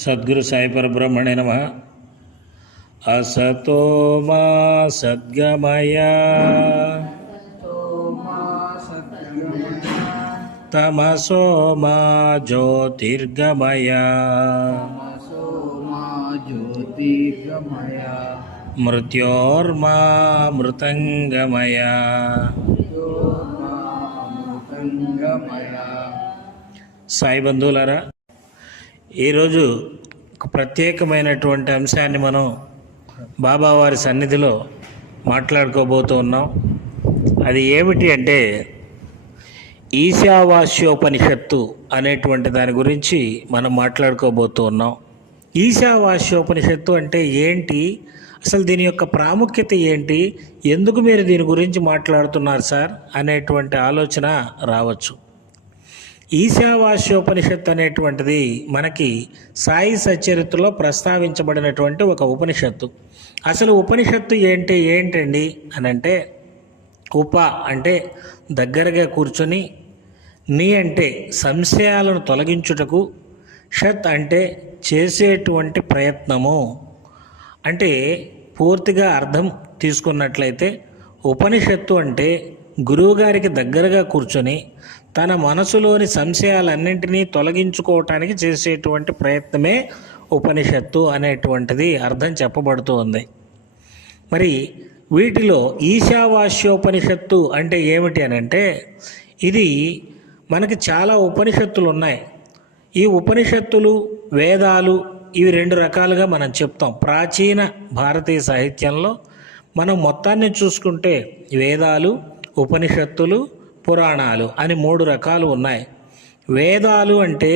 సద్గురు సాయి పరబ్రహ్మణే నమః. అసతో మా సద్గమయ తమసో మా జ్యోతిర్గమయ మృత్యోర్మా మృతంగమయ. సాయి బంధువులారా, ఈరోజు ఒక ప్రత్యేకమైనటువంటి అంశాన్ని మనం బాబావారి సన్నిధిలో మాట్లాడుకోబోతూ ఉన్నాం. అది ఏమిటి అంటే ఈశావాస్యోపనిషత్తు అనేటువంటి దాని గురించి మనం మాట్లాడుకోబోతూ ఉన్నాం. ఈశావాస్యోపనిషత్తు అంటే ఏంటి, అసలు దీని యొక్క ప్రాముఖ్యత ఏంటి, ఎందుకు మీరు దీని గురించి మాట్లాడుతున్నారు సార్ అనేటువంటి ఆలోచన రావచ్చు. ఈశావాస్యోపనిషత్తు అనేటువంటిది మనకి సాయి సచరిత్రలో ప్రస్తావించబడినటువంటి ఒక ఉపనిషత్తు. అసలు ఉపనిషత్తు ఏంటండి అని అంటే, ఉప అంటే దగ్గరగా కూర్చొని, నీ అంటే సంశయాలను తొలగించుటకు, షత్ అంటే చేసేటువంటి ప్రయత్నము. అంటే పూర్తిగా అర్థం తీసుకున్నట్లయితే ఉపనిషత్తు అంటే గురువుగారికి దగ్గరగా కూర్చొని తన మనసులోని సంశయాలన్నింటినీ తొలగించుకోవటానికి చేసేటువంటి ప్రయత్నమే ఉపనిషత్తు అనేటువంటిది అర్థం చెప్పబడుతూ ఉంది. మరి వీటిలో ఈశావాస్యోపనిషత్తు అంటే ఏమిటి అని అంటే, ఇది మనకి చాలా ఉపనిషత్తులు ఉన్నాయి. ఈ ఉపనిషత్తులు, వేదాలు, ఇవి రెండు రకాలుగా మనం చెప్తాం. ప్రాచీన భారతీయ సాహిత్యంలో మనం మొత్తాన్ని చూసుకుంటే వేదాలు, ఉపనిషత్తులు, పురాణాలు అని మూడు రకాలు ఉన్నాయి. వేదాలు అంటే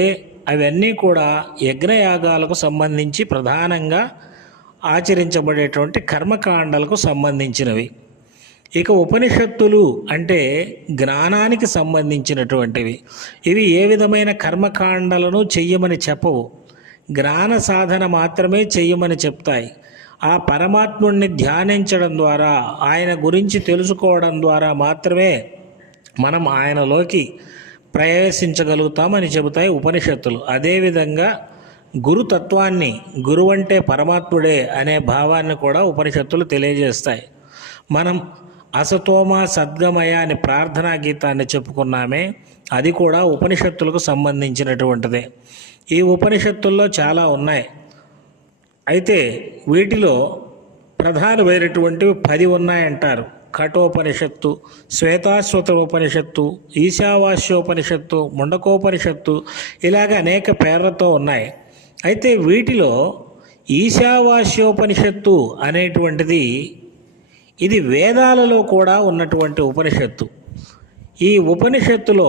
అవన్నీ కూడా యజ్ఞయాగాలకు సంబంధించి ప్రధానంగా ఆచరించబడేటువంటి కర్మకాండాలకు సంబంధించినవి. ఇక ఉపనిషత్తులు అంటే జ్ఞానానికి సంబంధించినటువంటివి. ఇవి ఏ విధమైన కర్మకాండాలను చెయ్యమని చెప్పవు, జ్ఞాన సాధన మాత్రమే చెయ్యమని చెప్తాయి. ఆ పరమాత్ముడిని ధ్యానించడం ద్వారా, ఆయన గురించి తెలుసుకోవడం ద్వారా మాత్రమే మనం ఆయనలోకి ప్రవేశించగలుగుతామని చెబుతాయి ఉపనిషత్తులు. అదేవిధంగా గురుతత్వాన్ని, గురువు అంటే పరమాత్ముడే అనే భావాన్ని కూడా ఉపనిషత్తులు తెలియజేస్తాయి. మనం అసతోమ సద్గమయ అని ప్రార్థనా గీతాన్ని చెప్పుకున్నామే, అది కూడా ఉపనిషత్తులకు సంబంధించినటువంటిదే. ఈ ఉపనిషత్తుల్లో చాలా ఉన్నాయి. అయితే వీటిలో ప్రధానమైనటువంటివి 10 ఉన్నాయంటారు. కఠోపనిషత్తు, శ్వేతాశ్వత ఉపనిషత్తు, ఈశావాస్యోపనిషత్తు, ముండకోపనిషత్తు, ఇలాగ అనేక పేర్లతో ఉన్నాయి. అయితే వీటిలో ఈశావాస్యోపనిషత్తు అనేటువంటిది ఇది వేదాలలో కూడా ఉన్నటువంటి ఉపనిషత్తు. ఈ ఉపనిషత్తులో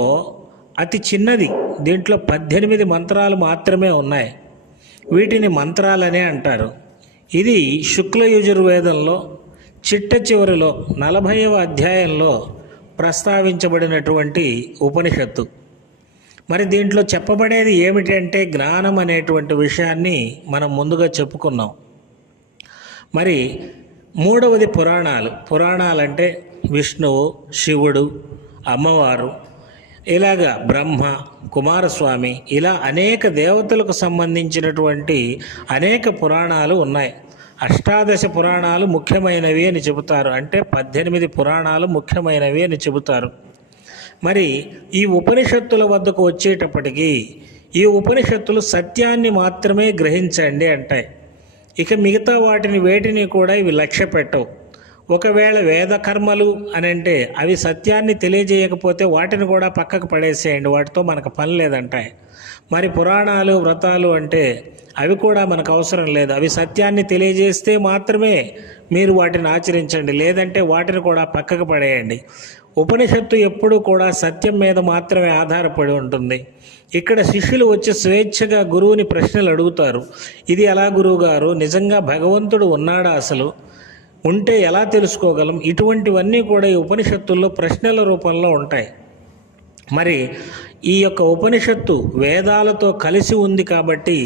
అతి చిన్నది, దీంట్లో 18 మంత్రాలు మాత్రమే ఉన్నాయి. వీటిని మంత్రాలనే అంటారు. ఇది శుక్లయజుర్వేదంలో చిట్ట చివరిలో 40వ అధ్యాయంలో ప్రస్తావించబడినటువంటి ఉపనిషత్తు. మరి దీంట్లో చెప్పబడేది ఏమిటి అంటే జ్ఞానం అనేటువంటి విషయాన్ని మనం ముందుగా చెప్పుకున్నాం. మరి మూడవది పురాణాలు. పురాణాలంటే విష్ణువు, శివుడు, అమ్మవారు, ఇలాగా బ్రహ్మ, కుమారస్వామి, ఇలా అనేక దేవతలకు సంబంధించినటువంటి అనేక పురాణాలు ఉన్నాయి. 18 పురాణాలు ముఖ్యమైనవి అని చెబుతారు. అంటే 18 పురాణాలు ముఖ్యమైనవి అని చెబుతారు. మరి ఈ ఉపనిషత్తుల వద్దకు వచ్చేటప్పటికీ ఈ ఉపనిషత్తులు సత్యాన్ని మాత్రమే గ్రహించండి అంటాయి. ఇక మిగతా వేటిని కూడా ఇవి లక్ష్య పెట్టవు. ఒకవేళ వేద కర్మలు అని అంటే అవి సత్యాన్ని తెలియజేయకపోతే వాటిని కూడా పక్కకు పడేసేయండి, వాటితో మనకు పని లేదంటాయి. మరి పురాణాలు, వ్రతాలు అంటే అవి కూడా మనకు అవసరం లేదు, అవి సత్యాన్ని తెలియజేస్తే మాత్రమే మీరు వాటిని ఆచరించండి, లేదంటే వాటిని కూడా పక్కకు పడేయండి. ఉపనిషత్తు ఎప్పుడూ కూడా సత్యం మీద మాత్రమే ఆధారపడి ఉంటుంది. ఇక్కడ శిష్యులు వచ్చి స్వేచ్ఛగా గురువుని ప్రశ్నలు అడుగుతారు. ఇది ఎలా గురువుగారు, నిజంగా భగవంతుడు ఉన్నాడా, అసలు ఉంటే ఎలా తెలుసుకోగలం, ఇటువంటివన్నీ కూడా ఈ ఉపనిషత్తుల్లో ప్రశ్నల రూపంలో ఉంటాయి. మరి ఈ యొక్క ఉపనిషత్తు వేదాలతో కలిసి ఉంది కాబట్టి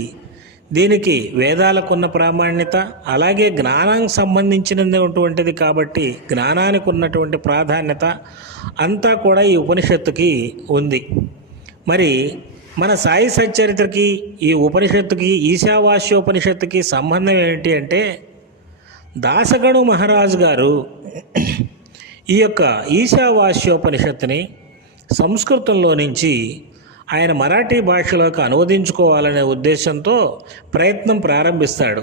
దీనికి వేదాలకున్న ప్రామాణ్యత, అలాగే జ్ఞానానికి సంబంధించినటువంటిది కాబట్టి జ్ఞానానికి ఉన్నటువంటి ప్రాధాన్యత అంతా కూడా ఈ ఉపనిషత్తుకి ఉంది. మరి మన సాయి సచ్చరిత్రకి ఈ ఉపనిషత్తుకి ఈశావాస్యోపనిషత్తుకి సంబంధం ఏంటి అంటే దాసగణు మహారాజు గారు ఈ యొక్క ఈశావాస్యోపనిషత్తుని సంస్కృతంలో నుంచి ఆయన మరాఠీ భాషలోకి అనువదించుకోవాలనే ఉద్దేశంతో ప్రయత్నం ప్రారంభిస్తాడు.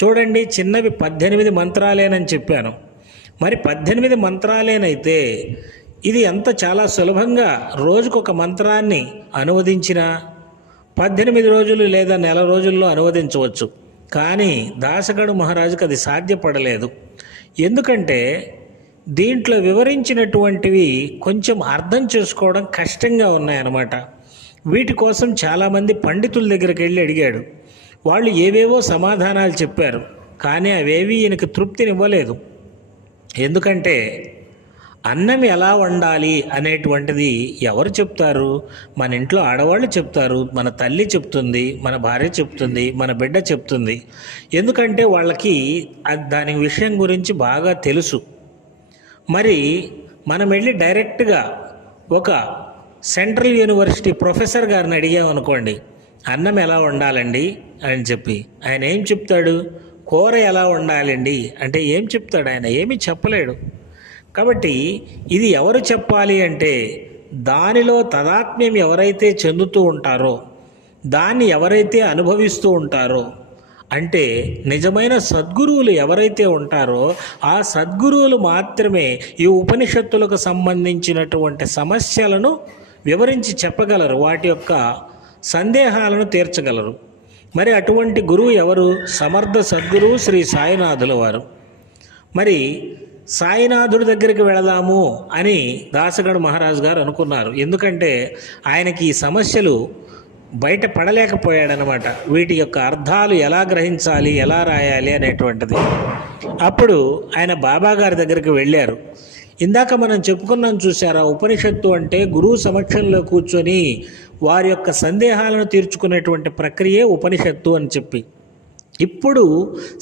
చూడండి, చిన్నవి 18 మంత్రాలేనని చెప్పాను. మరి 18 మంత్రాలేనైతే ఇది చాలా సులభంగా రోజుకొక మంత్రాన్ని అనువదించిన 18 రోజులు లేదా నెల రోజుల్లో అనువదించవచ్చు. కానీ దాసగణు మహారాజుకు అది సాధ్యపడలేదు. ఎందుకంటే దీంట్లో వివరించినటువంటివి కొంచెం అర్థం చేసుకోవడం కష్టంగా ఉన్నాయన్నమాట. వీటి కోసం చాలామంది పండితుల దగ్గరికి వెళ్ళి అడిగాడు. వాళ్ళు ఏవేవో సమాధానాలు చెప్పారు, కానీ అవేవి ఈయనకు తృప్తినివ్వలేదు. ఎందుకంటే అన్నం ఎలా వండాలి అనేటువంటిది ఎవరు చెప్తారు? మన ఇంట్లో ఆడవాళ్ళు చెప్తారు, మన తల్లి చెప్తుంది, మన భార్య చెప్తుంది, మన బిడ్డ చెప్తుంది. ఎందుకంటే వాళ్ళకి దాని విషయం గురించి బాగా తెలుసు. మరి మనం వెళ్ళి డైరెక్ట్గా ఒక సెంట్రల్ యూనివర్సిటీ ప్రొఫెసర్ గారిని అడిగామనుకోండి, అన్నం ఎలా వండాలండి అని చెప్పి, ఆయన ఏం చెప్తాడు? కూర ఎలా వండాలండి అంటే ఏం చెప్తాడు? ఆయన ఏమీ చెప్పలేడు. కాబట్టి ఇది ఎవరు చెప్పాలి అంటే దానిలో తదాత్మ్యం ఎవరైతే చెందుతూ ఉంటారో, దాన్ని ఎవరైతే అనుభవిస్తూ ఉంటారో, అంటే నిజమైన సద్గురువులు ఎవరైతే ఉంటారో ఆ సద్గురువులు మాత్రమే ఈ ఉపనిషత్తులకు సంబంధించినటువంటి సమస్యలను వివరించి చెప్పగలరు, వాటి యొక్క సందేహాలను తీర్చగలరు. మరి అటువంటి గురువు ఎవరు? సమర్థ సద్గురువు శ్రీ సాయినాథుల వారు. మరి సాయినాథుడి దగ్గరికి వెళదాము అని దాసగణు మహారాజు గారు అనుకున్నారు. ఎందుకంటే ఆయనకి ఈ సమస్యలు బయట పడలేకపోయాడనమాట. వీటి యొక్క అర్థాలు ఎలా గ్రహించాలి, ఎలా రాయాలి అనేటువంటిది. అప్పుడు ఆయన బాబా గారి దగ్గరికి వెళ్ళారు. ఇందాక మనం చెప్పుకున్నాం చూసారా, ఉపనిషత్తు అంటే గురువు సమక్షంలో కూర్చొని వారి యొక్క సందేహాలను తీర్చుకునేటువంటి ప్రక్రియే ఉపనిషత్తు అని చెప్పి. ఇప్పుడు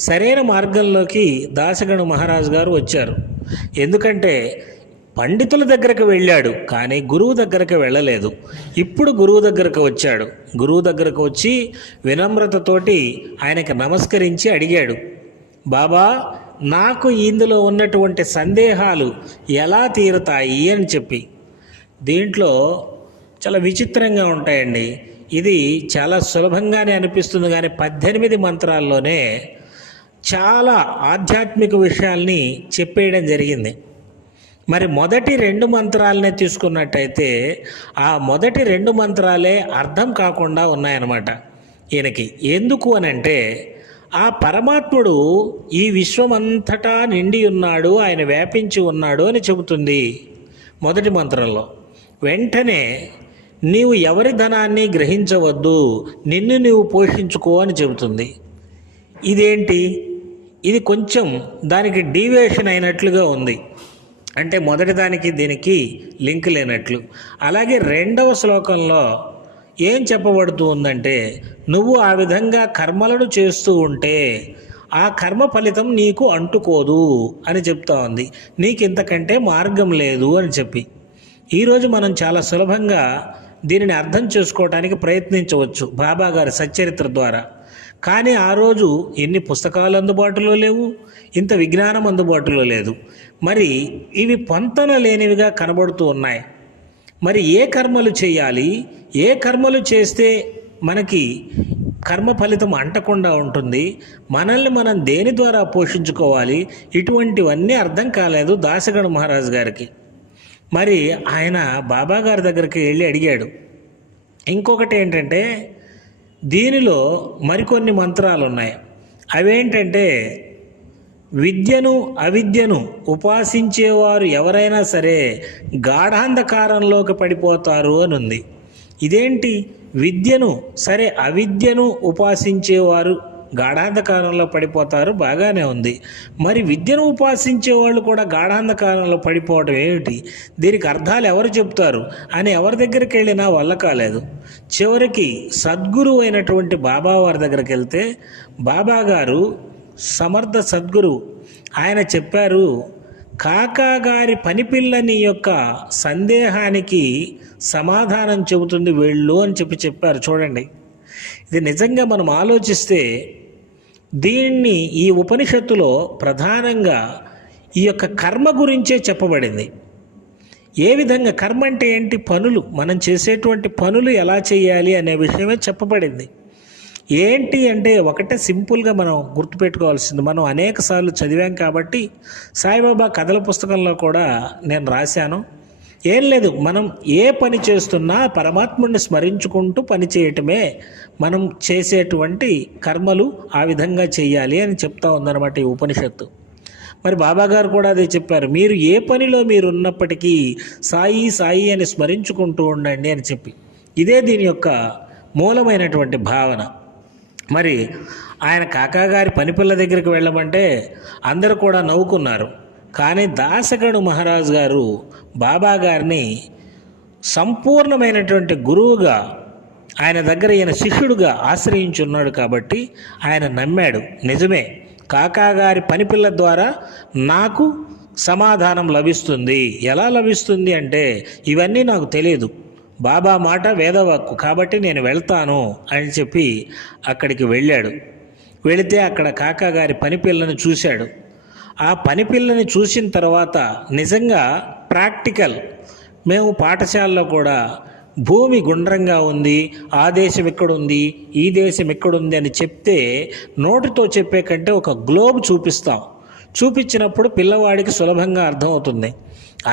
సరైన మార్గంలోకి దాసగణు మహారాజు గారు వచ్చారు. ఎందుకంటే పండితుల దగ్గరకు వెళ్ళాడు, కానీ గురువు దగ్గరకు వెళ్ళలేదు. ఇప్పుడు గురువు దగ్గరకు వచ్చాడు. గురువు దగ్గరకు వచ్చి వినమ్రతతోటి ఆయనకి నమస్కరించి అడిగాడు, బాబా, నాకు ఇందులో ఉన్నటువంటి సందేహాలు ఎలా తీరుతాయి అని చెప్పి. దీంట్లో చాలా విచిత్రంగా ఉంటాయండి. ఇది చాలా సులభంగానే అనిపిస్తుంది, కానీ 18 మంత్రాల్లోనే చాలా ఆధ్యాత్మిక విషయాల్ని చెప్పేయడం జరిగింది. మరి మొదటి 2 మంత్రాలనే తీసుకున్నట్టయితే ఆ మొదటి 2 మంత్రాలే అర్థం కాకుండా ఉన్నాయన్నమాట ఈయనకి. ఎందుకు అనంటే ఆ పరమాత్ముడు ఈ విశ్వమంతటా నిండి ఉన్నాడు, ఆయన వ్యాపించి ఉన్నాడు అని చెబుతుంది మొదటి మంత్రంలో. వెంటనే నీవు ఎవరి ధనాన్ని గ్రహించవద్దు, నిన్ను నీవు పోషించుకో అని చెబుతుంది. ఇదేంటి? ఇది కొంచెం దానికి డీవియేషన్ అయినట్లుగా ఉంది. అంటే మొదటి దానికి దీనికి లింక్ లేనట్లు. అలాగే 2వ శ్లోకంలో ఏం చెప్పబడుతూ ఉందంటే, నువ్వు ఆ విధంగా కర్మలను చేస్తూ ఉంటే ఆ కర్మ ఫలితం నీకు అంటుకోదు అని చెప్తా ఉంది. నీకు ఇంతకంటే మార్గం లేదు అని చెప్పి. ఈరోజు మనం చాలా సులభంగా దీనిని అర్థం చేసుకోవడానికి ప్రయత్నించవచ్చు బాబా గారి సచ్చరిత్ర ద్వారా. కానీ ఆ రోజు ఎన్ని పుస్తకాలు అందుబాటులో లేవు, ఇంత విజ్ఞానం అందుబాటులో లేదు. మరి ఇవి పొంతన లేనివిగా కనబడుతూ ఉన్నాయి. మరి ఏ కర్మలు చేయాలి, ఏ కర్మలు చేస్తే మనకి కర్మ ఫలితం అంటకుండా ఉంటుంది, మనల్ని మనం దేని ద్వారా పోషించుకోవాలి, ఇటువంటివన్నీ అర్థం కాలేదు దాసగణు మహారాజు గారికి. మరి ఆయన బాబా గారి దగ్గరికి వెళ్ళి అడిగాడు. ఇంకొకటి ఏంటంటే దీనిలో మరికొన్ని మంత్రాలు ఉన్నాయి. అవేంటంటే, విద్యను అవిద్యను ఉపాసించేవారు ఎవరైనా సరే గాఢాంధకారంలోకి పడిపోతారు అని ఉంది. ఇదేంటి? విద్యను సరే, అవిద్యను ఉపాసించేవారు గాఢాంధకారంలో పడిపోతారు, బాగానే ఉంది. మరి విద్యను ఉపాసించే వాళ్ళు కూడా గాఢాంధకారంలో పడిపోవడం ఏమిటి? దీనికి అర్థాలు ఎవరు చెప్తారు అని ఎవరి దగ్గరికి వెళ్ళినా వల్ల కాలేదు. చివరికి సద్గురు అయినటువంటి బాబా వారి దగ్గరికి వెళ్తే బాబా గారు సమర్థ సద్గురు ఆయన చెప్పారు, కాకా గారి పనిపిల్లని యొక్క సందేహానికి సమాధానం చెబుతుంది వెళ్ళు అని చెప్పారు. చూడండి, ఇది నిజంగా మనం ఆలోచిస్తే దీన్ని ఈ ఉపనిషత్తులో ప్రధానంగా ఈ యొక్క కర్మ గురించే చెప్పబడింది. ఏ విధంగా కర్మ అంటే ఏంటి? పనులు, మనం చేసేటువంటి పనులు ఎలా చేయాలి అనే విషయమే చెప్పబడింది. ఏంటి అంటే ఒకటే సింపుల్గా మనం గుర్తుపెట్టుకోవాల్సింది, మనం అనేక సార్లు చదివాం కాబట్టి సాయిబాబా కథల పుస్తకంలో కూడా నేను రాశాను. ఏం లేదు, మనం ఏ పని చేస్తున్నా పరమాత్ముడిని స్మరించుకుంటూ పని చేయటమే మనం చేసేటువంటి కర్మలు, ఆ విధంగా చేయాలి అని చెప్తా ఉందన్నమాట ఈ ఉపనిషత్తు. మరి బాబాగారు కూడా అదే చెప్పారు, మీరు ఏ పనిలో మీరు ఉన్నప్పటికీ సాయి సాయి అని స్మరించుకుంటూ ఉండండి అని చెప్పి. ఇదే దీని యొక్క మూలమైనటువంటి భావన. మరి ఆయన కాకాగారి పనిపిల్ల దగ్గరికి వెళ్ళమంటే అందరూ కూడా నవ్వుకున్నారు. కానీ దాసగణు మహారాజు గారు బాబా గారిని సంపూర్ణమైనటువంటి గురువుగా, ఆయన దగ్గర ఈయన శిష్యుడుగా ఆశ్రయించున్నాడు కాబట్టి ఆయన నమ్మాడు. నిజమే, కాకాగారి పనిపిల్ల ద్వారా నాకు సమాధానం లభిస్తుంది. ఎలా లభిస్తుంది అంటే ఇవన్నీ నాకు తెలియదు, బాబా మాట వేదవాక్కు కాబట్టి నేను వెళ్తాను అని చెప్పి అక్కడికి వెళ్ళాడు. వెళితే అక్కడ కాకాగారి పనిపిల్లని చూశాడు. ఆ పనిపిల్లని చూసిన తర్వాత నిజంగా ప్రాక్టికల్, మేము పాఠశాలలో కూడా భూమి గుండ్రంగా ఉంది, ఆ దేశం ఎక్కడుంది, ఈ దేశం ఎక్కడుంది అని చెప్తే నోటితో చెప్పే కంటే ఒక గ్లోబ్ చూపిస్తాం. చూపించినప్పుడు పిల్లవాడికి సులభంగా అర్థమవుతుంది.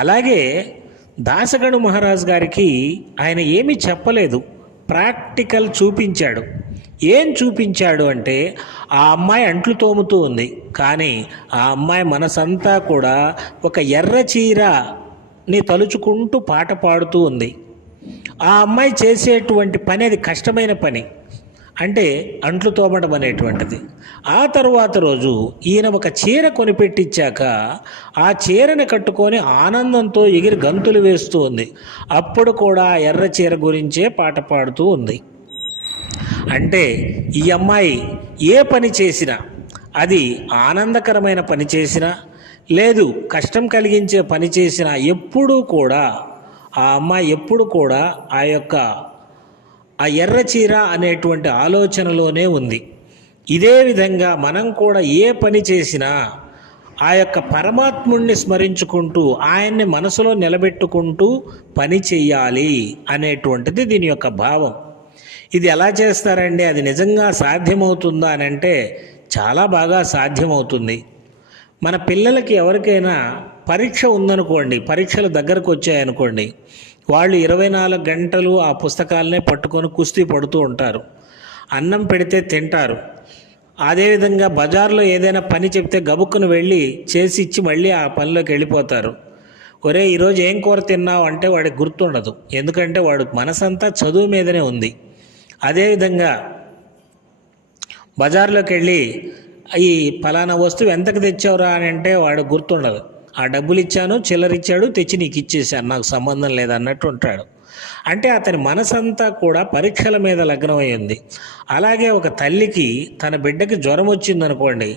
అలాగే దాసగణు మహారాజ్ గారికి ఆయన ఏమీ చెప్పలేదు, ప్రాక్టికల్ చూపించాడు. ఏం చూపించాడు అంటే ఆ అమ్మాయి అంట్లు తోముతూ ఉంది, కానీ ఆ అమ్మాయి మనసంతా కూడా ఒక ఎర్ర చీరని తలుచుకుంటూ పాట పాడుతూ ఉంది. ఆ అమ్మాయి చేసేటువంటి పని అది కష్టమైన పని, అంటే అంట్లు తోమడం అనేటువంటిది. ఆ తరువాత రోజు ఈయన ఒక చీర కొనిపెట్టించాక ఆ చీరని కట్టుకొని ఆనందంతో ఎగిరి గంతులు వేస్తూ ఉంది. అప్పుడు కూడా ఎర్ర చీర గురించే పాట పాడుతూ ఉంది. అంటే ఈ అమ్మాయి ఏ పని చేసినా, అది ఆనందకరమైన పని చేసినా లేదు కష్టం కలిగించే పని చేసినా, ఎప్పుడూ కూడా ఆ అమ్మాయి ఎప్పుడు కూడా ఆ యొక్క ఆ ఎర్ర చీర అనేటువంటి ఆలోచనలోనే ఉంది. ఇదే విధంగా మనం కూడా ఏ పని చేసినా ఆ యొక్క పరమాత్ముణ్ణి స్మరించుకుంటూ ఆయన్ని మనసులో నిలబెట్టుకుంటూ పని చెయ్యాలి అనేటువంటిది దీని యొక్క భావం. ఇది ఎలా చేస్తారండి, అది నిజంగా సాధ్యమవుతుందా అని అంటే చాలా బాగా సాధ్యమవుతుంది. మన పిల్లలకి ఎవరికైనా పరీక్ష ఉందనుకోండి, పరీక్షలు దగ్గరకు వచ్చాయనుకోండి, వాళ్ళు 24 గంటలు ఆ పుస్తకాలనే పట్టుకొని కుస్తీ పడుతూ ఉంటారు. అన్నం పెడితే తింటారు. అదేవిధంగా బజార్లో ఏదైనా పని చెప్తే గబుక్కును వెళ్ళి చేసి ఇచ్చి మళ్ళీ ఆ పనిలోకి వెళ్ళిపోతారు. ఒరే ఈరోజు ఏం కూర తిన్నావు అంటే వాడికి గుర్తుండదు, ఎందుకంటే వాడు మనసంతా చదువు మీదనే ఉంది. అదేవిధంగా బజార్లోకి వెళ్ళి ఈ ఫలానా వస్తువు ఎంతకు తెచ్చావురా అని అంటే వాడు గుర్తుండదు. ఆ డబ్బులు ఇచ్చాను, చిల్లరిచ్చాడు, తెచ్చి నీకు ఇచ్చేసాను, నాకు సంబంధం లేదన్నట్టు ఉంటాడు. అంటే అతని మనసంతా కూడా పరీక్షల మీద లగ్నమైంది. అలాగే ఒక తల్లికి తన బిడ్డకి జ్వరం వచ్చిందనుకోండి,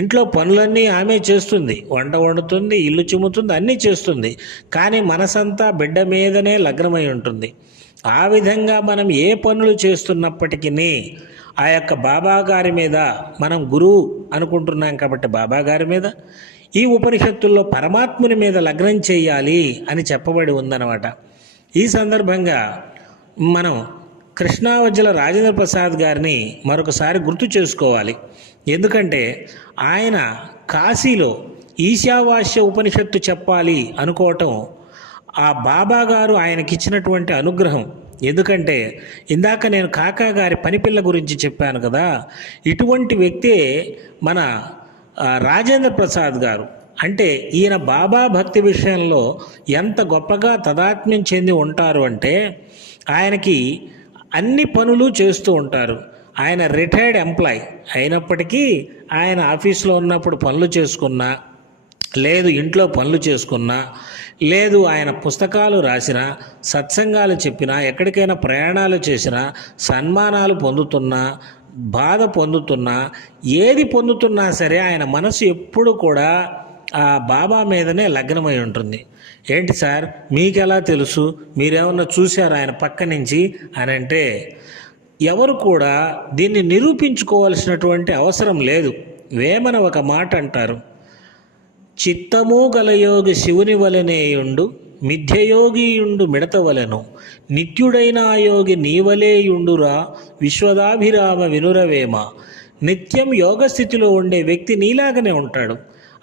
ఇంట్లో పనులన్నీ ఆమె చేస్తుంది, వంట వండుతుంది, ఇల్లు చిమ్ముతుంది, అన్నీ చేస్తుంది, కానీ మనసంతా బిడ్డ మీదనే లగ్నమై ఉంటుంది. ఆ విధంగా మనం ఏ పనులు చేస్తున్నప్పటికీ ఆ యొక్క బాబా గారి మీద, మనం గురువు అనుకుంటున్నాం కాబట్టి బాబా గారి మీద, ఈ ఉపనిషత్తుల్లో పరమాత్ముని మీద లగ్నం చేయాలి అని చెప్పబడి ఉందన్నమాట. ఈ సందర్భంగా మనం కృష్ణావజ్జల రాజేంద్ర ప్రసాద్ గారిని మరొకసారి గుర్తు చేసుకోవాలి. ఎందుకంటే ఆయన కాశీలో ఈశావాస్య ఉపనిషత్తు చెప్పాలి అనుకోవటం ఆ బాబా గారు ఆయనకిచ్చినటువంటి అనుగ్రహం. ఎందుకంటే ఇందాక నేను కాకా గారి పనిపిల్ల గురించి చెప్పాను కదా, ఇటువంటి వ్యక్తే మన రాజేంద్ర ప్రసాద్ గారు. అంటే ఈయన బాబా భక్తి విషయంలో ఎంత గొప్పగా తదాత్మ్యం చెంది ఉంటారు అంటే ఆయనకి అన్ని పనులు చేస్తూ ఉంటారు. ఆయన రిటైర్డ్ ఎంప్లాయ్ అయినప్పటికీ ఆయన ఆఫీస్లో ఉన్నప్పుడు పనులు చేసుకున్నా, లేదు ఇంట్లో పనులు చేసుకున్నా, లేదు ఆయన పుస్తకాలు రాసినా, సత్సంగాలు చెప్పినా, ఎక్కడికైనా ప్రయాణాలు చేసినా, సన్మానాలు పొందుతున్నా, బాధ పొందుతున్నా, ఏది పొందుతున్నా సరే ఆయన మనసు ఎప్పుడు కూడా ఆ బాబా మీదనే లగ్నమై ఉంటుంది. ఏంటి సార్ మీకెలా తెలుసు, మీరేమన్నా చూశారు ఆయన పక్క నుంచి అని అంటే, ఎవరు కూడా దీన్ని నిరూపించుకోవాల్సినటువంటి అవసరం లేదు. వేమన ఒక మాట అంటారు, చిత్తము గలయోగి శివుని వలనేయుండు, మిథ్యయోగియుండు మిడతవలెను, నిత్యుడైన యోగి నీవలేయుండురా విశ్వదాభిరామ వినురవేమ. నిత్యం యోగస్థితిలో ఉండే వ్యక్తి నీలాగనే ఉంటాడు.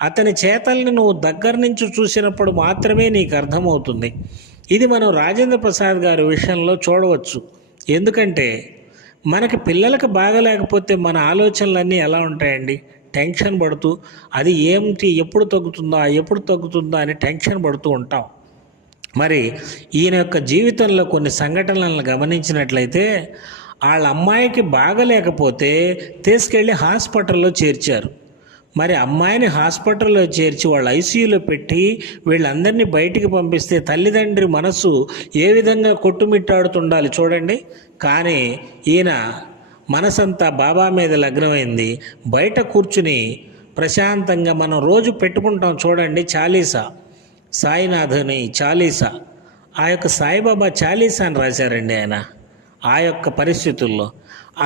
అతని చేతల్ని నువ్వు దగ్గర నుంచి చూసినప్పుడు మాత్రమే నీకు అర్థమవుతుంది. ఇది మనం రాజేంద్ర ప్రసాద్ గారి విషయంలో చూడవచ్చు. ఎందుకంటే మనకి పిల్లలకు బాగలేకపోతే మన ఆలోచనలన్నీ ఎలా ఉంటాయండి, టెన్షన్ పడుతూ అది ఏమిటి ఎప్పుడు తగ్గుతుందా అని టెన్షన్ పడుతూ ఉంటాం. మరి ఈయన యొక్క జీవితంలో కొన్ని సంఘటనలను గమనించినట్లయితే, వాళ్ళ అమ్మాయికి బాగలేకపోతే తీసుకెళ్ళి హాస్పిటల్లో చేర్చారు. మరి అమ్మాయిని హాస్పిటల్లో చేర్చి వాళ్ళు ఐసీయూలో పెట్టి వీళ్ళందరినీ బయటికి పంపిస్తే తల్లిదండ్రి మనసు ఏ విధంగా కొట్టుమిట్టాడుతుండాలి చూడండి. కానీ ఈయన మనసంతా బాబా మీద లగ్నమైంది. బయట కూర్చుని ప్రశాంతంగా మనం రోజు పెట్టుకుంటాం చూడండి చాలీసా, సాయినాథుని చాలీసా, ఆ యొక్క సాయిబాబా చాలీసాని రాశారండి ఆయన ఆ యొక్క పరిస్థితుల్లో.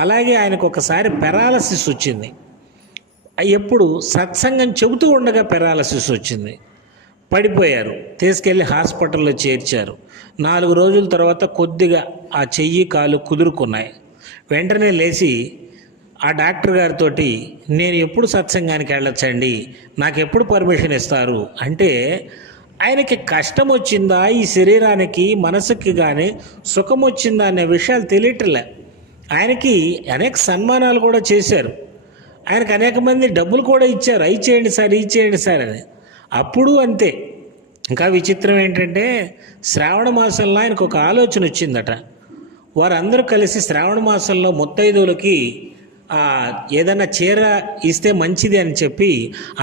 అలాగే ఆయనకు ఒకసారి పెరాలసిస్ వచ్చింది. ఎప్పుడు సత్సంగం చెబుతూ ఉండగా పెరాలసిస్ వచ్చింది. పడిపోయారు, తీసుకెళ్ళి హాస్పిటల్లో చేర్చారు. 4 రోజుల తర్వాత కొద్దిగా ఆ చెయ్యి కాలు కుదురుకున్నాయి. వెంటనే లేచి ఆ డాక్టర్ గారితో, నేను ఎప్పుడు సత్సంగానికి వెళ్ళొచ్చండి, నాకు ఎప్పుడు పర్మిషన్ ఇస్తారు అంటే, ఆయనకి కష్టం వచ్చిందా ఈ శరీరానికి మనసుకి కానీ సుఖం వచ్చిందా అనే విషయాలు తెలియట్లే. ఆయనకి అనేక సన్మానాలు కూడా చేశారు, ఆయనకు అనేక మంది డబ్బులు కూడా ఇచ్చారు, అవి చేయండి సార్ అని. అప్పుడు అంతే. ఇంకా విచిత్రం ఏంటంటే, శ్రావణ మాసంలో ఆయనకు ఒక ఆలోచన వచ్చిందట. వారందరూ కలిసి శ్రావణ మాసంలో ముత్తైదువులకి ఏదైనా చీర ఇస్తే మంచిది అని చెప్పి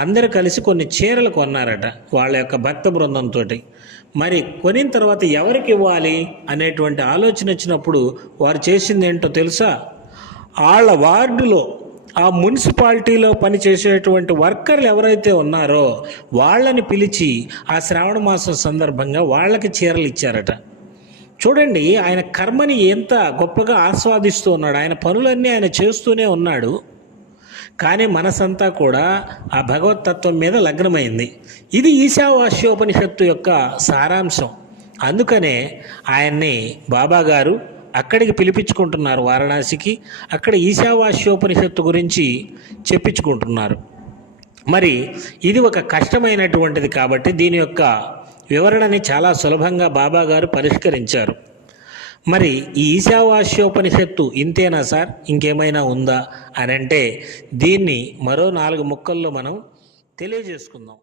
అందరూ కలిసి కొన్ని చీరలు కొన్నారట వాళ్ళ యొక్క భక్త బృందంతో. మరి కొనిన తర్వాత ఎవరికి ఇవ్వాలి అనేటువంటి ఆలోచన వచ్చినప్పుడు వారు చేసింది ఏంటో తెలుసా, వాళ్ళ వార్డులో ఆ మున్సిపాలిటీలో పనిచేసేటువంటి వర్కర్లు ఎవరైతే ఉన్నారో వాళ్ళని పిలిచి ఆ శ్రావణ మాసం సందర్భంగా వాళ్ళకి చీరలు ఇచ్చారట. చూడండి ఆయన కర్మని ఎంత గొప్పగా ఆస్వాదిస్తూ ఉన్నాడు. ఆయన పనులన్నీ ఆయన చేస్తూనే ఉన్నాడు, కానీ మనసంతా కూడా ఆ భగవతత్వం మీద లగ్నమైంది. ఇది ఈశావాస్యోపనిషత్తు యొక్క సారాంశం. అందుకనే ఆయన్ని బాబా గారు అక్కడికి పిలిపించుకుంటున్నారు వారణాసికి. అక్కడ ఈశావాస్యోపనిషత్తు గురించి చెప్పించుకుంటున్నారు. మరి ఇది ఒక కష్టమైనటువంటిది కాబట్టి దీని యొక్క వివరణని చాలా సులభంగా బాబా గారు పరిష్కరించారు. మరి ఈ ఈశావాస్యోపనిషత్తు ఇంతేనా సార్, ఇంకేమైనా ఉందా అని అంటే, దీన్ని మరో 4 ముక్కల్లో మనం తెలియజేసుకుందాం.